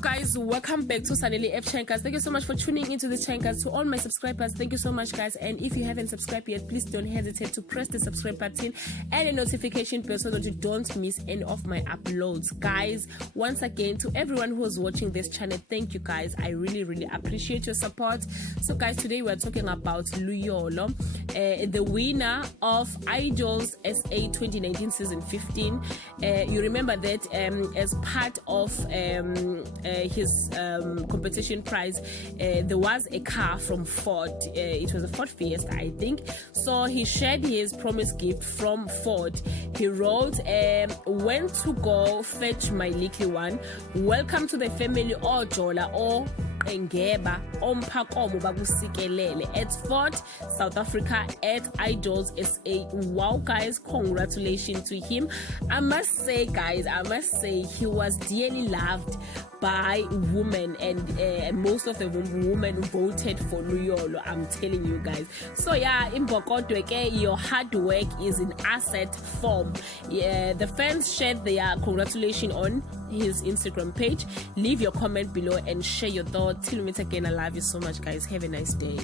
Guys, welcome back to Sanele F Chankers. Thank you so much for tuning into this Chankers. To all my subscribers, thank you so much, guys. And if you haven't subscribed yet, please don't hesitate to press the subscribe button and the notification bell so that you don't miss any of my uploads. Guys, once again, to everyone who is watching this channel, thank you, guys. I really appreciate your support. So guys, today we're talking about Luyolo, the winner of Idols SA 2019 season 15. You remember that as part of his competition prize, there was a car from Ford. It was a Ford Fiesta, I think. So he shared his promise gift from Ford. He wrote, when to go fetch my little one, welcome to the family, Jola or Ngeba Ompakomo Babusikelele at Ford South Africa at Idols SA. Wow, guys, congratulations to him. I must say, guys, he was dearly loved by women, and most of the women voted for Luyolo. I'm telling you, guys. So yeah, your hard work is in asset form. Yeah, the fans shared their congratulations on his Instagram page. Leave your comment below and share your thoughts. Till we meet again, I love you so much, guys. Have a nice day.